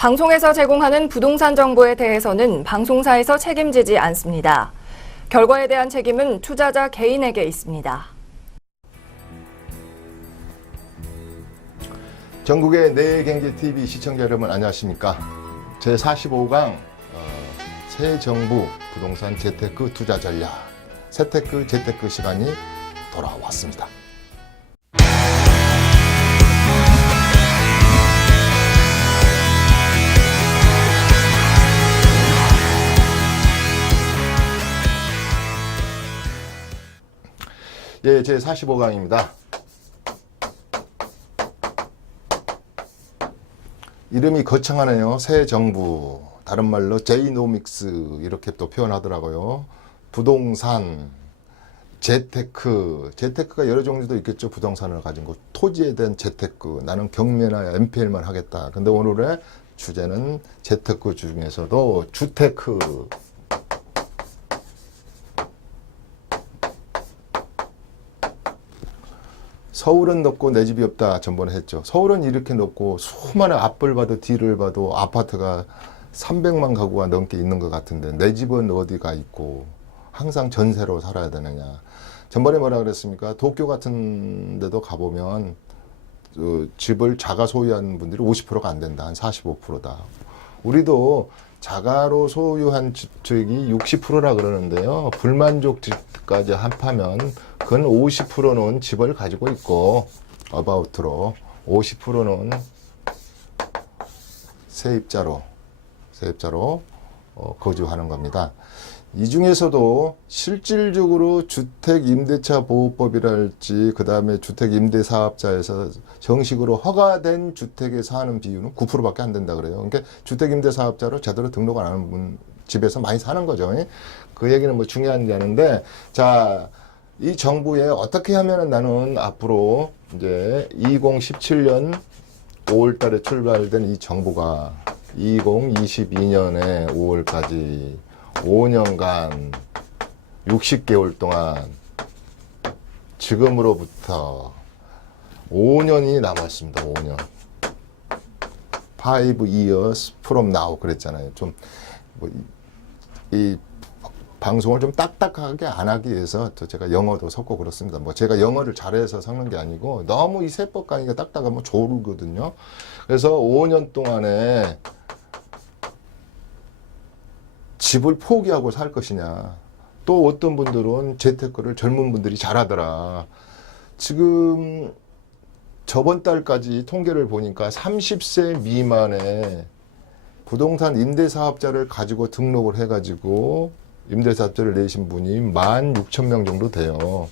방송에서 제공하는 부동산 정보에 대해서는 방송사에서 책임지지 않습니다. 결과에 대한 책임은 투자자 개인에게 있습니다. 전국의 내경제TV 시청자 여러분 안녕하십니까. 제45강 새 정부 부동산 재테크 투자 전략 새테크 재테크 시간이 돌아왔습니다. 예, 제45강입니다. 이름이 거창하네요. 새 정부, 다른 말로 제이노믹스 이렇게 또 표현하더라고요. 부동산, 재테크, 재테크가 여러 종류도 있겠죠. 부동산을 가진 거, 토지에 대한 재테크, 나는 경매나 MPL만 하겠다. 근데 오늘의 주제는 재테크 중에서도 주테크. 서울은 높고 내 집이 없다 전번에 했죠. 서울은 이렇게 높고 수많은 앞을 봐도 뒤를 봐도 아파트가 300만 가구가 넘게 있는 것 같은데 내 집은 어디가 있고 항상 전세로 살아야 되느냐. 전번에 뭐라 그랬습니까? 도쿄 같은 데도 가보면 집을 자가 소유한 분들이 50%가 안 된다. 한 45%다. 우리도 자가로 소유한 주택이 60%라 그러는데요. 불만족지까지 합하면 그건 50%는 집을 가지고 있고 어바웃으로 50%는 세입자로 거주하는 겁니다. 이 중에서도 실질적으로 주택임대차보호법이랄지 그 다음에 주택임대사업자에서 정식으로 허가된 주택에 사는 비율은 9%밖에 안 된다 그래요. 그러니까 주택임대사업자로 제대로 등록 안 하는 분 집에서 많이 사는 거죠. 그 얘기는 뭐 중요한 게 아닌데, 자, 이 정부에 어떻게 하면은 나는 앞으로 이제 2017년 5월 달에 출발된 이 정부가 2022년에 5월까지 5년간 60개월 동안 지금으로부터 5년이 남았습니다. 5년. 5 years from now 그랬잖아요. 좀 이 방송을 좀 딱딱하게 안 하기 위해서 또 제가 영어도 섞고 그렇습니다. 뭐 제가 영어를 잘해서 섞는 게 아니고 너무 이 세법 강의가 딱딱하면 조르거든요. 그래서 5년 동안에 집을 포기하고 살 것이냐. 또 어떤 분들은 재테크를 젊은 분들이 잘하더라. 지금 저번 달까지 통계를 보니까 30세 미만의 부동산 임대사업자를 가지고 등록을 해가지고 임대사업자를 내신 분이 16,000명 정도 돼요.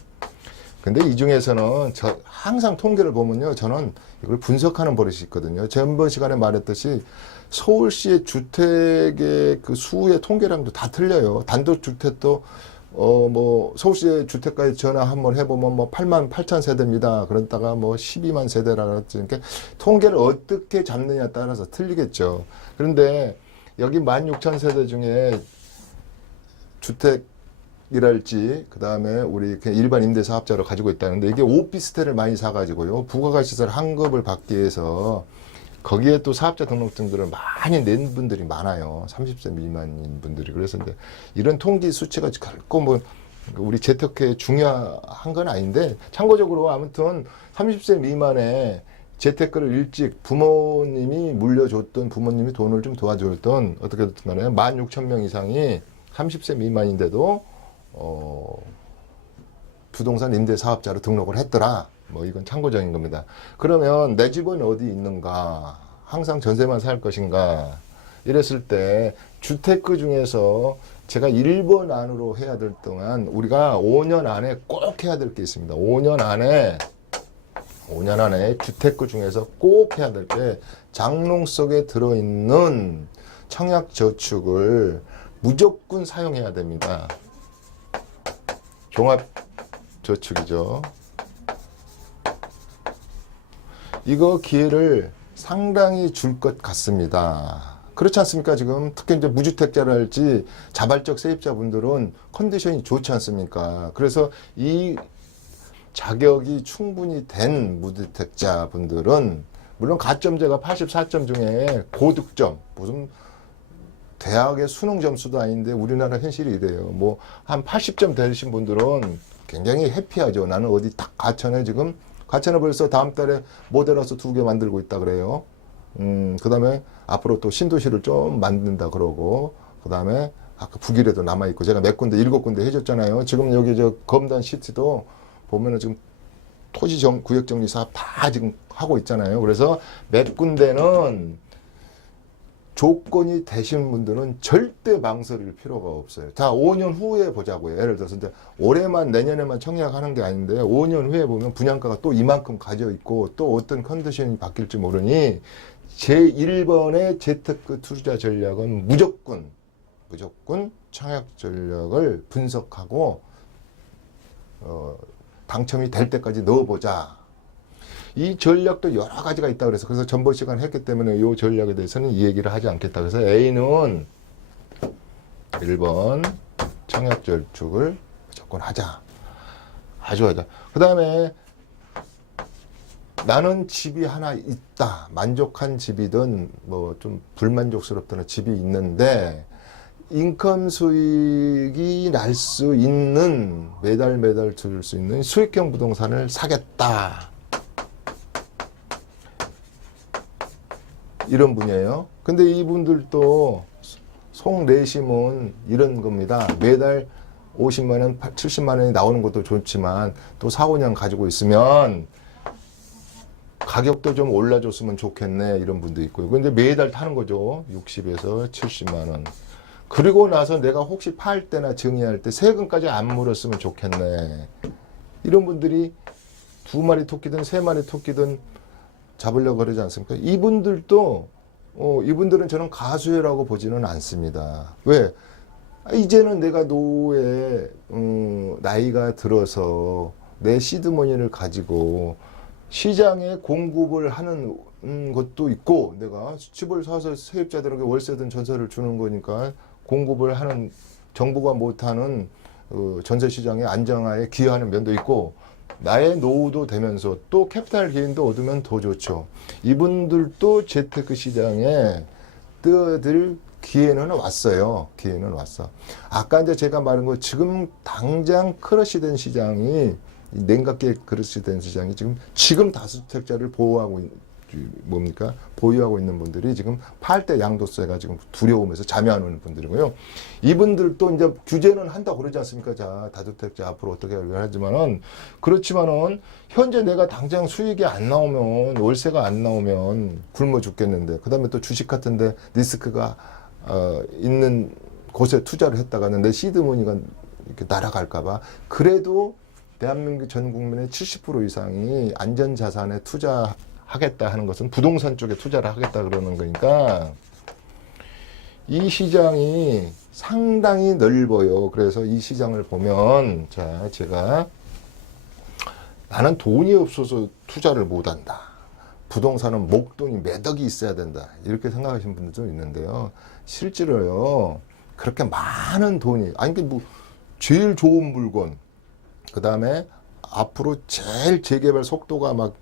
근데 이 중에서는 항상 통계를 보면요. 저는 이걸 분석하는 버릇이 있거든요. 전번 시간에 말했듯이 서울시의 주택의 그 수의 통계량도 다 틀려요. 단독주택도 뭐 서울시의 주택가에 전화 한번 해보면 뭐 88,000세대입니다. 그러다가 뭐 12만 세대라 그랬지. 그러니까 통계를 어떻게 잡느냐에 따라서 틀리겠죠. 그런데 여기 16,000세대 중에 주택이랄지 그 다음에 우리 그냥 일반 임대사업자로 가지고 있다는데 이게 오피스텔을 많이 사가지고요. 부가가시설 환급을 받기 위해서 거기에 또 사업자 등록증들을 많이 낸 분들이 많아요. 30세 미만인 분들이. 그래서 이제 이런 통계 수치가 결코 뭐 우리 재테크에 중요한 건 아닌데 참고적으로 아무튼 30세 미만의 재테크를 일찍 부모님이 물려줬던 부모님이 돈을 좀 도와줬던 어떻게 됐든 간에 16,000명 이상이 30세 미만인데도 부동산 임대사업자로 등록을 했더라. 뭐 이건 참고적인 겁니다. 그러면 내 집은 어디 있는가? 항상 전세만 살 것인가? 이랬을 때 주테크 중에서 제가 1번 안으로 해야 될 동안 우리가 5년 안에 꼭 해야 될 게 있습니다. 5년 안에 주테크 중에서 꼭 해야 될 게 장롱 속에 들어있는 청약저축을 무조건 사용해야 됩니다. 종합저축이죠. 이거 기회를 상당히 줄 것 같습니다. 그렇지 않습니까? 지금 특히 이제 무주택자랄지 자발적 세입자분들은 컨디션이 좋지 않습니까? 그래서 이 자격이 충분히 된 무주택자분들은 물론 가점제가 84점 중에 고득점, 무슨 대학의 수능 점수도 아닌데 우리나라 현실이 이래요. 뭐 한 80점 되신 분들은 굉장히 해피하죠. 나는 어디 딱 가천에 지금 가천에 벌써 다음 달에 모델하우스 2개 만들고 있다 그래요. 그 다음에 앞으로 또 신도시를 좀 만든다 그러고, 그 다음에 아까 북일에도 남아있고, 제가 몇 군데, 7군데 해줬잖아요. 지금 여기 저 검단 시티도 보면은 지금 구역 정리 사업 다 지금 하고 있잖아요. 그래서 몇 군데는 조건이 되신 분들은 절대 망설일 필요가 없어요. 자, 5년 후에 보자고요. 예를 들어서 이제 올해만 내년에만 청약하는 게 아닌데 5년 후에 보면 분양가가 또 이만큼 가져 있고 또 어떤 컨디션이 바뀔지 모르니 제1번의 재테크 투자 전략은 무조건 청약 전략을 분석하고 당첨이 될 때까지 넣어보자. 이 전략도 여러 가지가 있다 그래서 전번 시간 했기 때문에 이 전략에 대해서는 이 얘기를 하지 않겠다. 그래서 A는 1번 청약 저축을 무조건 하자. 아주 하자. 그 다음에 나는 집이 하나 있다. 만족한 집이든 뭐 좀 불만족스럽다는 집이 있는데 인컴 수익이 날 수 있는 매달 줄 수 있는 수익형 부동산을 사겠다. 이런 분이에요. 근데 이분들도 속내심은 이런 겁니다. 매달 50만 원, 70만 원이 나오는 것도 좋지만 또 4, 5년 가지고 있으면 가격도 좀 올라줬으면 좋겠네. 이런 분도 있고요. 근데 매달 타는 거죠. 60에서 70만 원. 그리고 나서 내가 혹시 팔 때나 증여할 때 세금까지 안 물었으면 좋겠네. 이런 분들이 2마리 토끼든 3마리 토끼든 잡으려고 그러지 않습니까? 이분들도 이분들은 저는 가수해라고 보지는 않습니다. 왜? 이제는 내가 노후에 나이가 들어서 내 시드머니를 가지고 시장에 공급을 하는 것도 있고, 내가 집을 사서 세입자들에게 월세든 전세를 주는 거니까 공급을 하는, 정부가 못하는 전세 시장의 안정화에 기여하는 면도 있고, 나의 노후도 되면서 또 캐피탈 게인도 얻으면 더 좋죠. 이분들도 재테크 시장에 뛰어들 기회는 왔어요. 기회는 왔어. 아까 이제 제가 말한 거, 지금 당장 크러쉬된 시장이, 냉각계 크러쉬된 시장이 지금 다주택자를 보호하고 보유하고 있는 분들이 지금 팔 때 양도세가 지금 두려우면서 잠이 안 오는 분들이고요. 이분들도 이제 규제는 한다고 그러지 않습니까? 자, 다주택자 앞으로 어떻게 하지만은, 그렇지만은 현재 내가 당장 수익이 안 나오면, 월세가 안 나오면 굶어 죽겠는데, 그 다음에 또 주식 같은데 리스크가 있는 곳에 투자를 했다가는 내 시드머니가 이렇게 날아갈까봐, 그래도 대한민국 전 국민의 70% 이상이 안전자산에 투자하겠다 하는 것은 부동산 쪽에 투자를 하겠다 그러는 거니까, 이 시장이 상당히 넓어요. 그래서 이 시장을 보면, 자, 제가 나는 돈이 없어서 투자를 못 한다. 부동산은 목돈이 몇 억이 있어야 된다. 이렇게 생각하시는 분들도 있는데요. 실제로요, 그렇게 많은 돈이, 뭐, 제일 좋은 물건, 그 다음에 앞으로 제일 재개발 속도가 막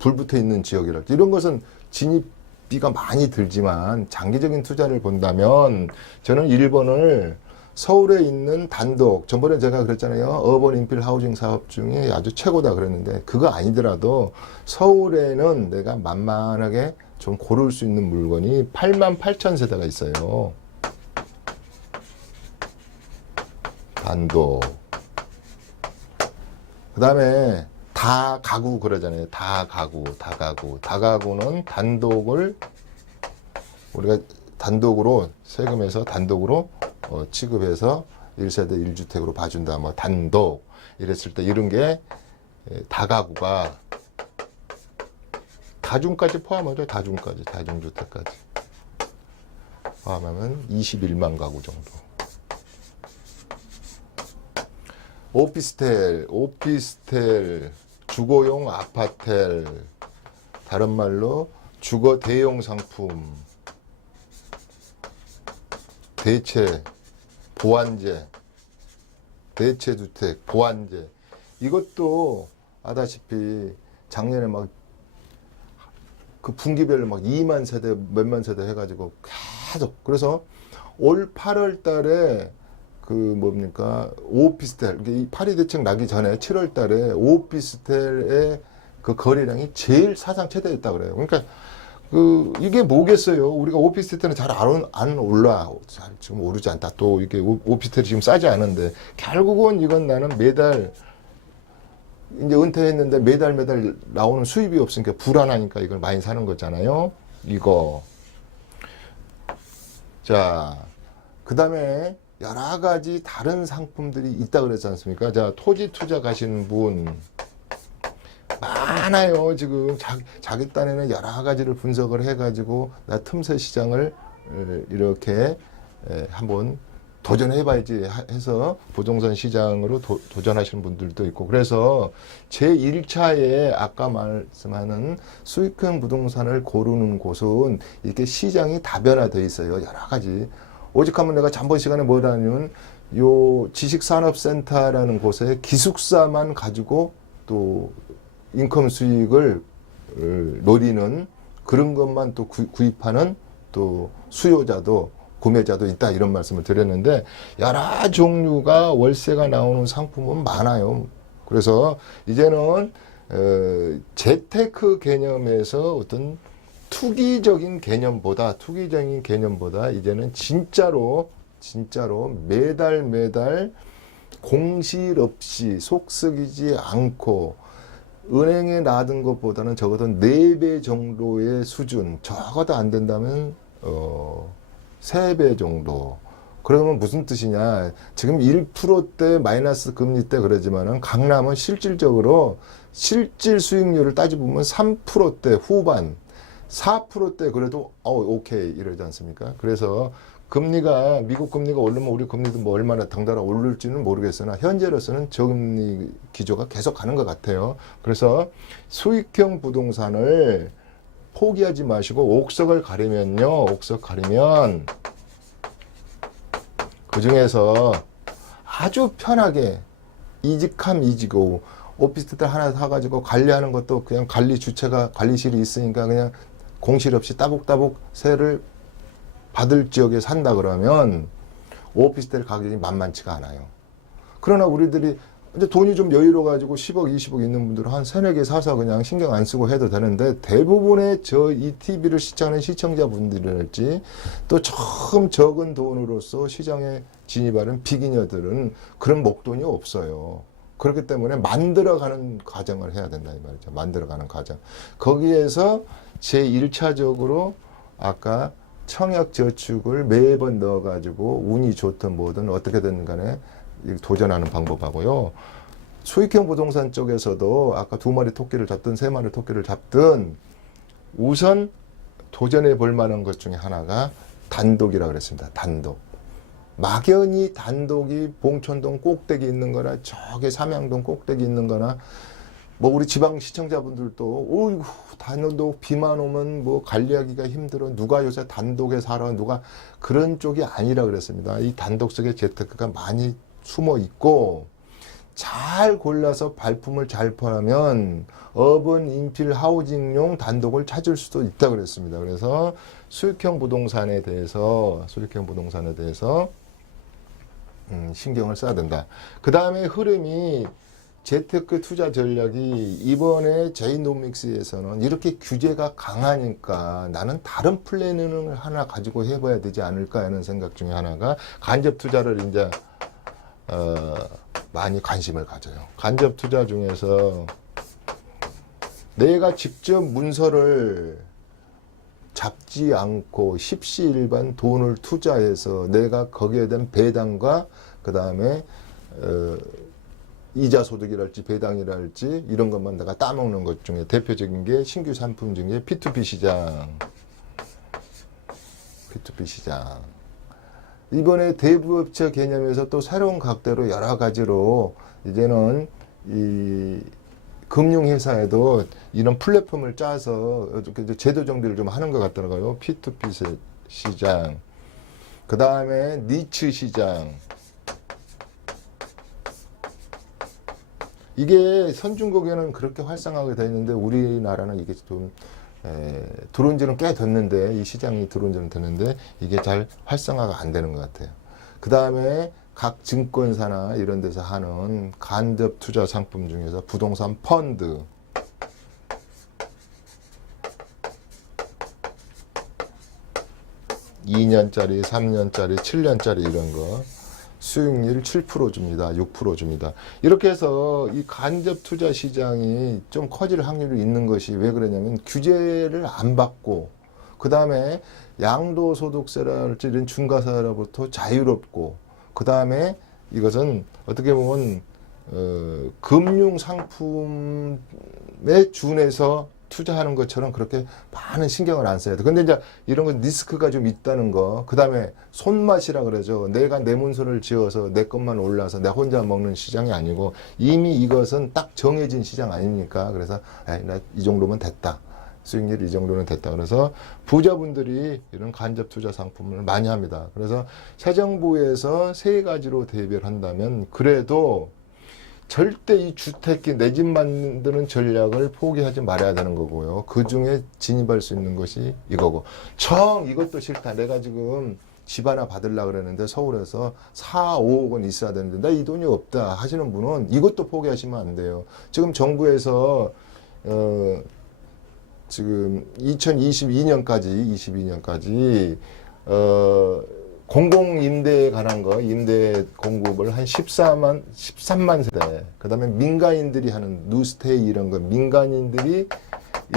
불붙어 있는 지역이랄지, 이런 것은 진입비가 많이 들지만 장기적인 투자를 본다면 저는 1번을 서울에 있는 단독, 전번에 제가 그랬잖아요. 어번 인필 하우징 사업 중에 아주 최고다 그랬는데, 그거 아니더라도 서울에는 내가 만만하게 좀 고를 수 있는 물건이 88,000세대가 있어요. 단독. 그 다음에 다 가구 그러잖아요. 다 가구는 단독을 우리가 단독으로 세금에서 단독으로 취급해서 1세대 1주택으로 봐준다. 뭐 단독 이랬을 때 이런 게 다가구가 다중까지 포함하죠. 다중주택까지 포함하면 21만 가구 정도. 오피스텔, 주거용 아파텔, 다른 말로 주거 대용 상품, 대체, 보완제, 대체주택, 보완제. 이것도 아다시피 작년에 막 그 분기별로 막 2만 세대, 몇만 세대 해가지고 계속. 그래서 올 8월 달에 그 뭡니까? 오피스텔, 이 파리 대책 나기 전에 7월 달에 오피스텔의 그 거래량이 제일 사상 최대였다 그래요. 그러니까 그 이게 뭐겠어요? 우리가 오피스텔은 잘 안 올라, 잘 지금 오르지 않다. 또 이게 오피스텔이 지금 싸지 않은데 결국은 이건 나는 매달 이제 은퇴했는데 매달 나오는 수입이 없으니까 불안하니까 이걸 많이 사는 거잖아요. 이거. 자, 그 다음에 여러 가지 다른 상품들이 있다 그랬지 않습니까? 자, 토지 투자 가시는 분 많아요. 지금 자기 딴에는 여러 가지를 분석을 해가지고 나 틈새 시장을 이렇게 한번 도전해봐야지 해서 부동산 시장으로 도전하시는 분들도 있고, 그래서 제1차에 아까 말씀하는 수익형 부동산을 고르는 곳은 이렇게 시장이 다변화되어 있어요. 여러 가지. 오직하면 내가 잠번 시간에 뭐라냐면 요 지식산업센터라는 곳에 기숙사만 가지고 또 인컴 수익을 노리는 그런 것만 또 구입하는 또 수요자도 구매자도 있다, 이런 말씀을 드렸는데 여러 종류가 월세가 나오는 상품은 많아요. 그래서 이제는 재테크 개념에서 어떤 투기적인 개념보다 이제는 진짜로 매달 공실 없이 속 썩이지 않고 은행에 놔둔 것보다는 적어도 4배 정도의 수준, 적어도 안 된다면 3배 정도. 그러면 무슨 뜻이냐? 지금 1%대 마이너스 금리 때 그러지만은 강남은 실질적으로 실질 수익률을 따져보면 3%대 후반, 4%대 그래도 오케이 이러지 않습니까? 그래서 금리가 미국 금리가 오르면 우리 금리도 뭐 얼마나 덩달아 오를지는 모르겠으나 현재로서는 저금리 기조가 계속 가는 것 같아요. 그래서 수익형 부동산을 포기하지 마시고 옥석을 가리면요. 옥석 가리면 그 중에서 아주 편하게 이직함 이지고 오피스텔 하나 사가지고 관리하는 것도 그냥 관리 주체가 관리실이 있으니까 그냥 공실 없이 따복따복 세를 받을 지역에 산다 그러면 오피스텔 가격이 만만치가 않아요. 그러나 우리들이 이제 돈이 좀 여유로워 가지고 10억, 20억 있는 분들은 한 3, 4개 사서 그냥 신경 안 쓰고 해도 되는데 대부분의 이 TV를 시청하는 시청자분들이랄지 또 처음 적은 돈으로서 시장에 진입하는 비기너들은 그런 목돈이 없어요. 그렇기 때문에 만들어가는 과정을 해야 된다 이 말이죠. 만들어가는 과정. 거기에서 제1차적으로 아까 청약저축을 매번 넣어가지고 운이 좋든 뭐든 어떻게든 간에 도전하는 방법하고요. 수익형 부동산 쪽에서도 아까 2마리 토끼를 잡든 3마리 토끼를 잡든 우선 도전해 볼 만한 것 중에 하나가 단독이라고 그랬습니다. 단독. 막연히 단독이 봉천동 꼭대기 있는 거나 저기 삼양동 꼭대기 있는 거나 뭐 우리 지방 시청자분들도 어이구 단독 비만 오면 뭐 관리하기가 힘들어 누가 요새 단독에 살아 누가 그런 쪽이 아니라 그랬습니다. 이 단독 속에 재테크가 많이 숨어 있고 잘 골라서 발품을 잘 팔면 어번 인필 하우징용 단독을 찾을 수도 있다 그랬습니다. 그래서 수익형 부동산에 대해서 신경을 써야 된다. 그 다음에 흐름이 재테크 투자 전략이 이번에 제이노믹스에서는 이렇게 규제가 강하니까 나는 다른 플랜을 하나 가지고 해봐야 되지 않을까 하는 생각 중에 하나가 간접 투자를 이제 많이 관심을 가져요. 간접 투자 중에서 내가 직접 문서를 잡지 않고 십시일반 돈을 투자해서 내가 거기에 대한 배당과 그 다음에 이자 소득이랄지 배당이랄지 이런 것만 내가 따먹는 것 중에 대표적인 게 신규 상품 중에 P2P 시장. 이번에 대부업체 개념에서 또 새로운 각도로 여러 가지로 이제는 이 금융회사에도 이런 플랫폼을 짜서 제도 정비를 좀 하는 것 같더라고요. P2P 시장. 그 다음에 니치 시장. 이게 선진국에는 그렇게 활성화가 되어 있는데 우리나라는 이게 좀 들어온 지는 꽤 됐는데, 이 시장이 들어온 지는 됐는데 이게 잘 활성화가 안 되는 것 같아요. 그 다음에 각 증권사나 이런 데서 하는 간접 투자 상품 중에서 부동산 펀드, (2년짜리) (3년짜리) (7년짜리) 이런 거 수익률 7% 줍니다. 6% 줍니다. 이렇게 해서 이 간접 투자 시장이 좀 커질 확률이 있는 것이 왜 그러냐면 규제를 안 받고, 그 다음에 양도소득세랄지 이런 중과세로부터 자유롭고, 그 다음에 이것은 어떻게 보면 금융상품에 준해서 투자하는 것처럼 그렇게 많은 신경을 안 써야 돼. 근데 이제 이런 건 리스크가 좀 있다는 거. 그 다음에 손맛이라 그러죠. 내가 내 문서를 지어서 내 것만 올라서 내가 혼자 먹는 시장이 아니고 이미 이것은 딱 정해진 시장 아닙니까? 그래서 나 이 정도면 됐다. 수익률이 이 정도는 됐다. 그래서 부자분들이 이런 간접 투자 상품을 많이 합니다. 그래서 새 정부에서 세 가지로 대비를 한다면 그래도 절대 이 주택기 내 집 만드는 전략을 포기하지 말아야 되는 거고요. 그 중에 진입할 수 있는 것이 이거고. 이것도 싫다. 내가 지금 집 하나 받으려고 그러는데 서울에서 4, 5억 원 있어야 되는데 나 이 돈이 없다 하시는 분은 이것도 포기하시면 안 돼요. 지금 정부에서 지금 2022년까지 공공임대에 관한 거, 임대 공급을 한 13만 세대, 그 다음에 민간인들이 하는 뉴스테이 이런 거, 민간인들이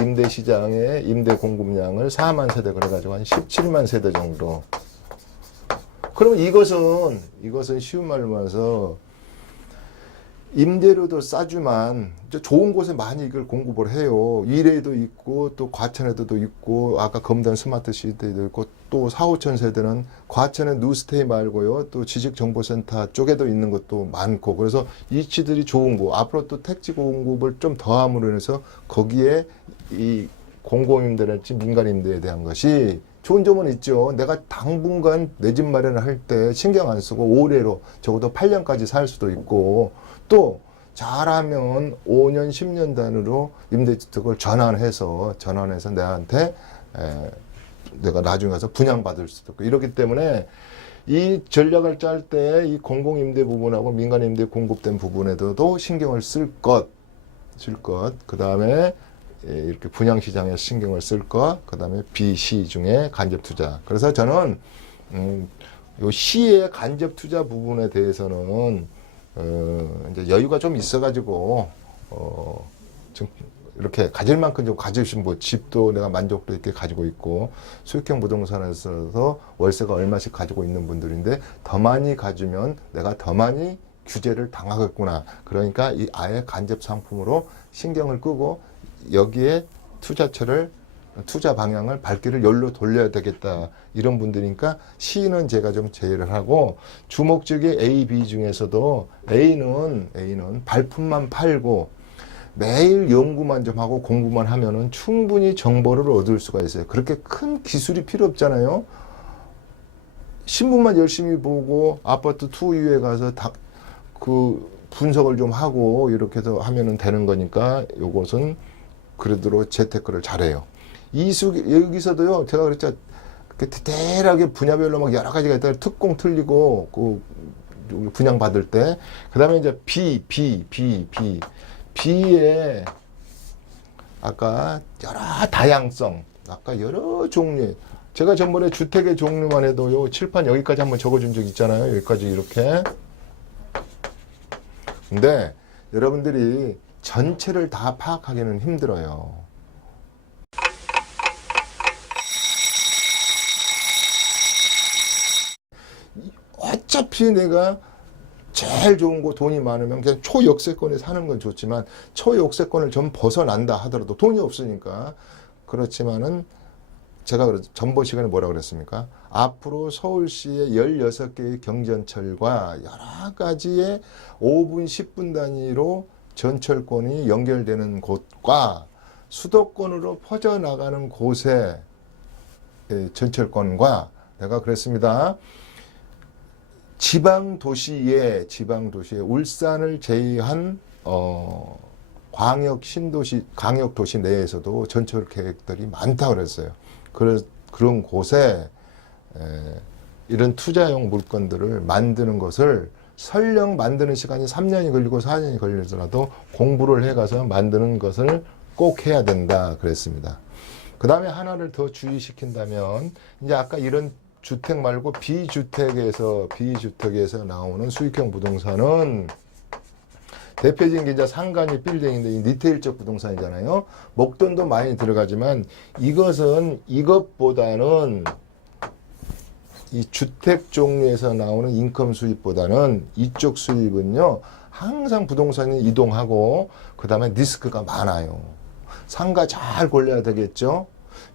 임대 시장에 임대 공급량을 4만 세대 그래가지고 한 17만 세대 정도. 그러면 이것은 쉬운 말로 말해서 임대료도 싸지만 좋은 곳에 많이 이걸 공급을 해요. 이래도 있고 또 과천에도 있고 아까 검단 스마트 시대도 있고 또 4, 5천 세대는 과천의 뉴스테이 말고요. 또 지식정보센터 쪽에도 있는 것도 많고 그래서 이치들이 좋은 거. 앞으로 또 택지 공급을 좀 더함으로 인해서 거기에 이 공공임대랄지 민간임대에 대한 것이 좋은 점은 있죠. 내가 당분간 내 집 마련을 할 때 신경 안 쓰고 올해로 적어도 8년까지 살 수도 있고 또 잘하면 5년, 10년 단위로 임대주택을 전환해서 내한테 내가 나중에 가서 분양받을 수도 있고 이렇기 때문에 이 전략을 짤 때 이 공공임대 부분하고 민간임대 공급된 부분에도 신경을 쓸 것. 그 다음에 이렇게 분양시장에 신경을 쓸 것. 그 다음에 비시 중에 간접투자. 그래서 저는 요 시의 간접투자 부분에 대해서는 이제 여유가 좀 있어가지고 좀 이렇게 가질 만큼 좀 가지신 뭐 집도 내가 만족도 있게 가지고 있고 수익형 부동산에서 월세가 얼마씩 가지고 있는 분들인데 더 많이 가지면 내가 더 많이 규제를 당하겠구나. 그러니까 이 아예 간접 상품으로 신경을 끄고 여기에 투자 방향을 발길을 열로 돌려야 되겠다. 이런 분들이니까 C는 제가 좀 제외를 하고 주목적인 A, B 중에서도 A는 발품만 팔고 매일 연구만 좀 하고 공부만 하면은 충분히 정보를 얻을 수가 있어요. 그렇게 큰 기술이 필요 없잖아요. 신문만 열심히 보고 아파트 투유에 가서 그 분석을 좀 하고 이렇게 해서 하면은 되는 거니까 요것은 그래도 재테크를 잘해요. 여기서도요, 제가 그랬죠. 디테일하게 분야별로 막 여러 가지가 있다. 특공 틀리고, 분양 받을 때. 그 다음에 이제 B에, 아까 여러 다양성, 아까 여러 종류. 제가 전번에 주택의 종류만 해도요, 칠판 여기까지 한번 적어준 적 있잖아요. 여기까지 이렇게. 근데 여러분들이 전체를 다 파악하기는 힘들어요. 어차피 내가 제일 좋은 거 돈이 많으면 그냥 초역세권에 사는 건 좋지만 초역세권을 좀 벗어난다 하더라도 돈이 없으니까 그렇지만은 제가 전번 시간에 뭐라고 그랬습니까? 앞으로 서울시의 16개의 경전철과 여러 가지의 5분, 10분 단위로 전철권이 연결되는 곳과 수도권으로 퍼져나가는 곳의 전철권과 내가 그랬습니다. 지방도시에 울산을 제외한 광역 신도시, 광역 도시 내에서도 전철 계획들이 많다고 그랬어요. 그런 곳에 이런 투자용 물건들을 만드는 것을 설령 만드는 시간이 3년이 걸리고 4년이 걸리더라도 공부를 해가서 만드는 것을 꼭 해야 된다 그랬습니다. 그 다음에 하나를 더 주의시킨다면 이제 아까 이런 주택 말고 비주택에서 나오는 수익형 부동산은 대표적인 게 이제 상가니 빌딩인데 이 리테일적 부동산이잖아요. 목돈도 많이 들어가지만 이것보다는 이 주택 종류에서 나오는 인컴 수입보다는 이쪽 수입은요 항상 부동산이 이동하고 그 다음에 리스크가 많아요. 상가 잘 골라야 되겠죠.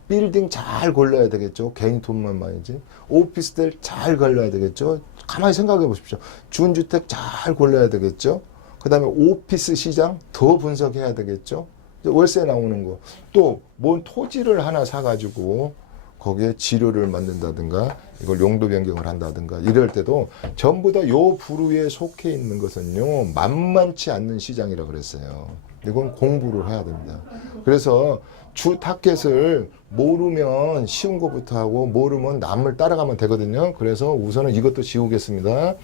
빌딩 잘 골라야 되겠죠. 개인 돈만 많이지. 오피스텔 잘 골라야 되겠죠. 가만히 생각해 보십시오. 준주택 잘 골라야 되겠죠. 그 다음에 오피스 시장 더 분석해야 되겠죠. 월세 나오는 거. 또 뭔 토지를 하나 사가지고 거기에 지료를 만든다든가 이걸 용도 변경을 한다든가 이럴 때도 전부 다 요 부류에 속해 있는 것은요 만만치 않는 시장이라 그랬어요. 이건 공부를 해야 됩니다. 그래서 주 타겟을 모르면 쉬운 것부터 하고 모르면 남을 따라가면 되거든요. 그래서 우선은 이것도 지우겠습니다.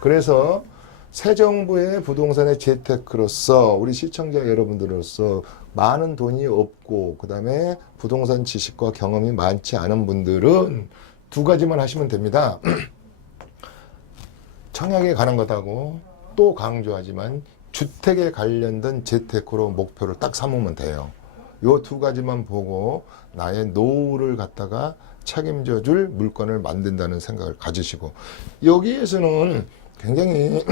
그래서 새 정부의 부동산의 재테크로서 우리 시청자 여러분들로서 많은 돈이 없고 그 다음에 부동산 지식과 경험이 많지 않은 분들은 두 가지만 하시면 됩니다. 청약에 가는 것하고 또 강조하지만 주택에 관련된 재테크로 목표를 딱 삼으면 돼요. 요 두 가지만 보고 나의 노후를 갖다가 책임져 줄 물건을 만든다는 생각을 가지시고 여기에서는 굉장히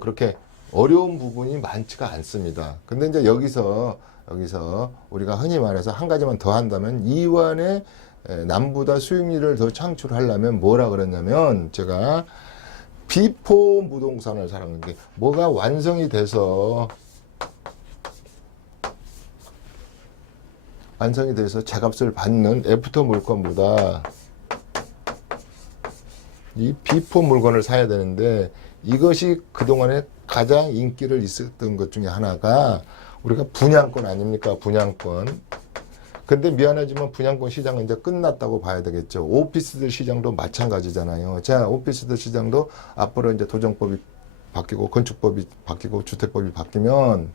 그렇게 어려운 부분이 많지가 않습니다. 근데 이제 여기서 우리가 흔히 말해서 한 가지만 더 한다면 이완의 남보다 수익률을 더 창출하려면 뭐라 그랬냐면 제가 비포 부동산을 사랑하는 게 뭐가 완성이 돼서 제값을 받는 애프터 물건보다 이 비포 물건을 사야 되는데 이것이 그동안에 가장 인기를 있었던 것 중에 하나가 우리가 분양권 아닙니까? 분양권. 근데 미안하지만 분양권 시장은 이제 끝났다고 봐야 되겠죠. 오피스들 시장도 마찬가지잖아요. 자, 오피스들 시장도 앞으로 이제 도정법이 바뀌고 건축법이 바뀌고 주택법이 바뀌면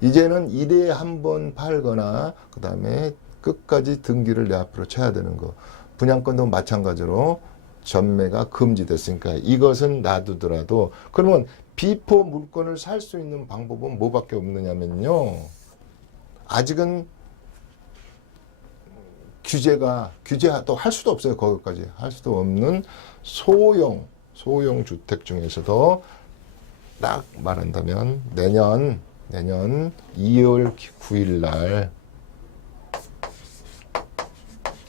이제는 1회에 한 번 팔거나 그 다음에 끝까지 등기를 내 앞으로 쳐야 되는 거. 분양권도 마찬가지로 전매가 금지됐으니까 이것은 놔두더라도 그러면 비포 물건을 살 수 있는 방법은 뭐밖에 없느냐면요. 아직은 규제도 할 수도 없어요. 거기까지 할 수도 없는 소형 주택 중에서도 딱 말한다면 내년 2월 9일 날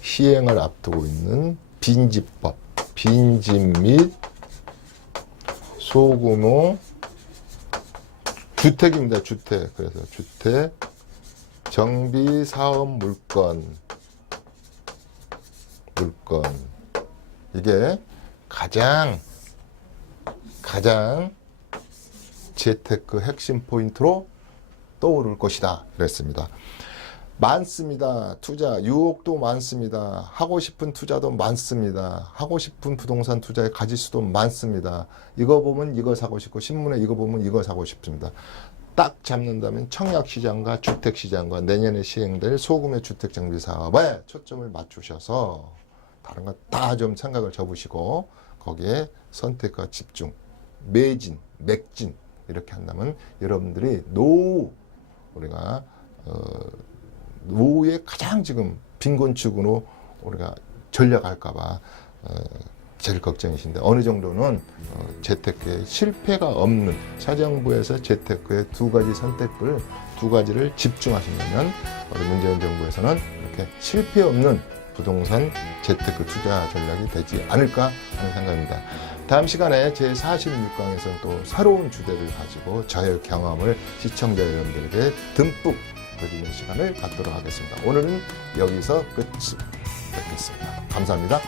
시행을 앞두고 있는 빈집법, 빈집 및 소규모 주택입니다. 주택. 그래서 주택 정비 사업 물건 이게 가장 재테크 핵심 포인트로 떠오를 것이다 그랬습니다. 많습니다. 투자 유혹도 많습니다. 하고 싶은 투자도 많습니다. 하고 싶은 부동산 투자에 가질 수도 많습니다. 이거 보면 이거 사고 싶고 신문에 이거 보면 이거 사고 싶습니다. 딱 잡는다면 청약시장과 주택시장과 내년에 시행될 소규모 주택정비 사업에 초점을 맞추셔서 다른 거 다 좀 생각을 접으시고 거기에 선택과 집중, 매진, 맥진 이렇게 한다면 여러분들이 우리가 노후에 가장 지금 빈곤층으로 우리가 전략할까봐 제일 걱정이신데 어느 정도는 재테크에 실패가 없는 차정부에서 재테크의 두 가지를 집중하신다면 우리 문재인 정부에서는 이렇게 실패 없는 부동산 재테크 투자 전략이 되지 않을까 하는 생각입니다. 다음 시간에 제46강에서는 또 새로운 주제를 가지고 저의 경험을 시청자 여러분들에게 듬뿍 드리는 시간을 갖도록 하겠습니다. 오늘은 여기서 끝 뵙겠습니다. 감사합니다.